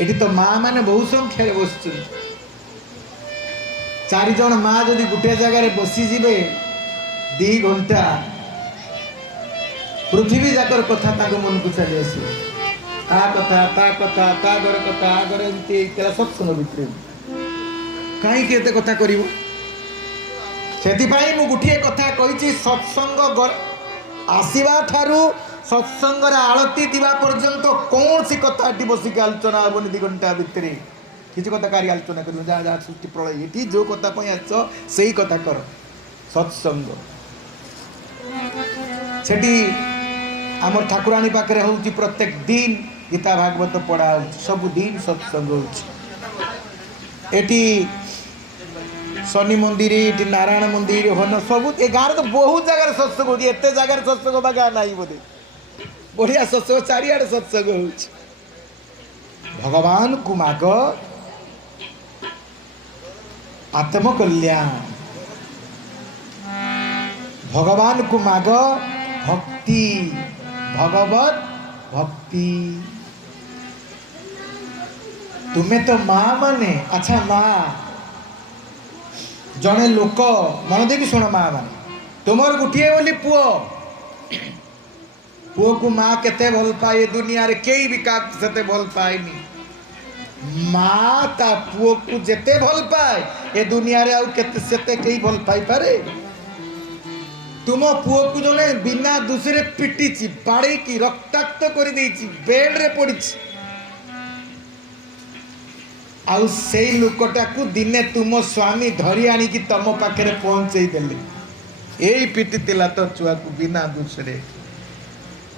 Eighty तो माँ माने बहु संख्यार बस 4 जन माँ जदि गोटे जगार बसीजे 2 घंटा पृथ्वी जाकर कथा मन को चली आस कथा ता घर कथा घर एमती सत्संग भितर कहीं कथा कर गोटे कथा कही सत्संग आसवा ठारू सत्संग आलती दिवा पर्यंत कौन सी कथा बसिक आलोचना हेनी 2 घंटा भितर किसी कथा कारी आलोचना कर जहाँ जहाँ सृष्टि प्रलय ये जो कथा आस से कथा कर सत्संग सेठी आम ठाकुराणी पाखे हूँ प्रत्येक दिन गीता भागवत पढ़ा सब दिन सत्संग होटी शनि मंदिर ये नारायण मंदिर हन सब ए गाँव तो बहुत जगह सत्संग होती एत जगार सत्संग बा गाँ ना बोधे बढ़िया सत्संग चारिआडे सत्संग हो भगवान को माग आत्म कल्याण भगवान को माग भक्ति भगवत भक्ति तुम्हें तो माँ माने अच्छा माँ जड़े लोक मन देखी शुण माँ माने तुमर गोटे बोली पुओ पुओ को माँ केते भल पाए ए दुनिया रे केई भी का सेते भल पाएनी माँ ता पुओ को जेते भल पाए ए दुनिया रे आउ केते सेते केई भल पाई पारे तुम पुओ को जने बिना दूसरे पिटी बाड़ी की रक्ताक्त कर बेड रे पड़ी आउ से लोकटा को दिने तुम स्वामी धरी आनी की तम पाखे पहुंचे देले यही पिटी तिला तो छुआ को बिना दूसरे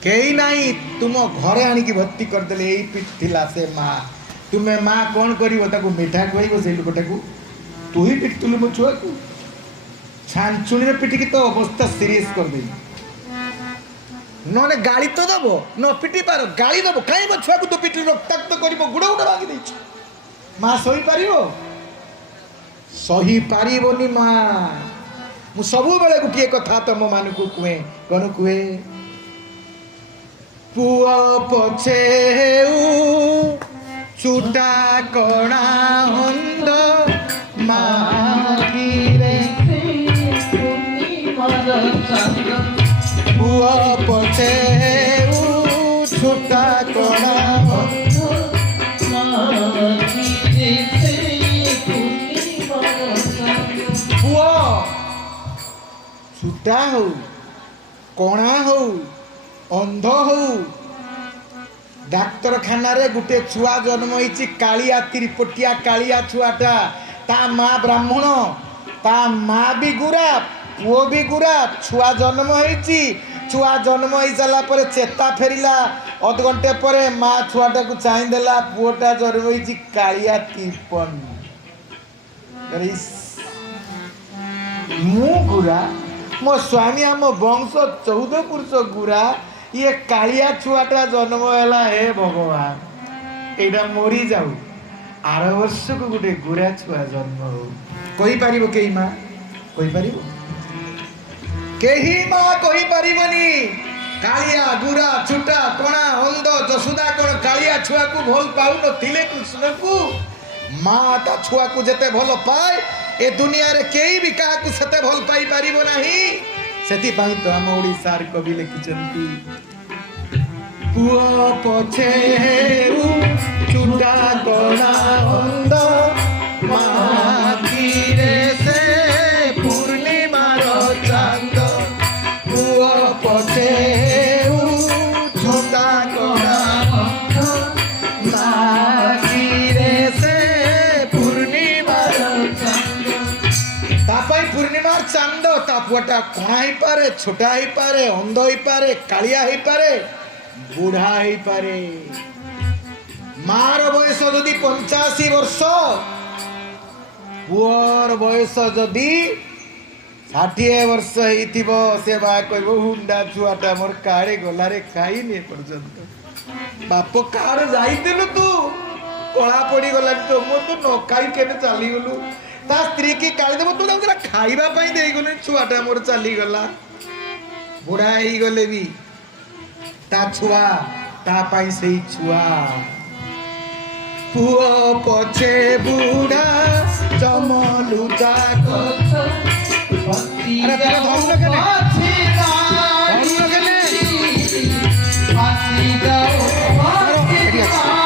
कई नहीं तुम घरे आनी की भर्ती करदेले यही पिट थिला से माँ तुम्हें माँ कौन कर मिठा खुआब से लोकटा को तू ही पिटलु मो छुआ को छांचुणी पिटिकी तो अवस्था सीरीयस कर दे नने गाड़ी तो दबो न पिटी पार गाड़ी दबो कहीं मो छुआ को तो पिटी रक्ताक्त तो करिवो गुड़ गुड़ भागी देछ माँ सही पारिवो सही पारिवोनी माँ मु सबु बेले गुटिए कथा तम मान को कुए कोन कुए पुआ पछे चुटा कणा हंद माँ पुआ पछे छुटा कणा पुआ छुटा हो कणा हो अंध हो डाक्तरखाना रे गुटे छुआ जन्म होइछि कालिया त्रिपटिया कालिया छुआटा ता माँ ब्राह्मण ता माँ भी गुरा पुओ भी गुरा छुआ जन्म होइछि छुआ जन्म हो सारा पर चेता फेरिला अध घंटे पर माँ छुआटा को चाहिदेला पुओटा जन्म होइछि कालिया तिरपन मु गुरा मो स्वामी आम वंश 14 पुरुष गुरा ये कालिया छुआटा जन्म है हे भगवान एटा मरी जाऊ आर वर्ष को गोटे गुरा छुआ जन्म हो कही पारिबो केही माँ कही पारिबो केही माँ कही पारिबनी कालिया गुरा छुटा कणा अंध जसुदा कौन कालिया छुआ को भल पाऊ नथिले कृष्ण को माँ ता छुआ को जेते भल पाए ए दुनिया रे केही भी का को सेते भल पाई पारिबो नाही सेति पाई तो हम ओडिसार कवि लिखिचंती पुआ पछे चुटा कणा अंध माखीरे से पूर्णिमार चांद पुआ पछे चुटा कणा अंध माखीरे से पूर्णिमार चांद तापाई पूर्णिमार चांद तापुआटा कणा ही पारे छोटा ही पारे अंध ही पारे कालिया ही पारे बुढ़ा ही पारे मार बयस जदि 85 वर्ष पुअर बयस जदि 60 वर्ष होइथिबो से बा कहबो हुंडा छुआटा मोर काड़े गला रे खाई ने पर्यंत बाप काड़ जाइतेलु तू कला पड़ी गला तो मो तो न खाई केने चली गलु ता स्त्री की काली देबो तू जरा खाइबा पई देई गले छुआटा मोर चली गला बुढ़ा ही गले भी ता छुआ ता पाई सही छुआ ପୁଅ ପଛେ ବୁଢ଼ା ଚମଲୁଚା ଗଛ। ଆରେ ତୋର ଧରୁନ କେନେ? ଧରୁନ କେନେ? ଏଠି ଅଛି।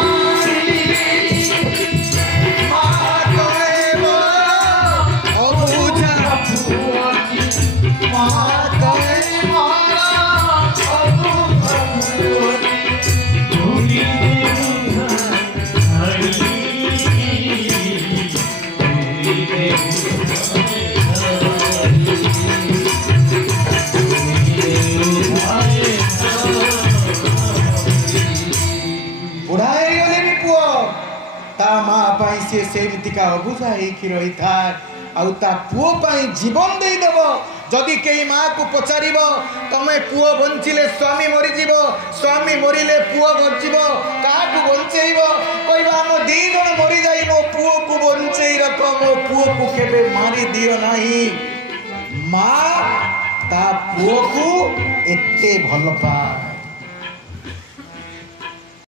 सी सेमतिका अबुझा होइकी रही था आउ ता पुओ पाई जीवन दे देव। जदि कई माँ को पचार तमें पुओ बंचिले स्वामी मरीज स्वामी मरिले पुओ बंचब क्या बंचेब कह आम दी जन मरी जाई मो पुओ को बंचई रख मो पुओ को केबे मारी दियो नाही। माँ ता पुओ को एते भल पाए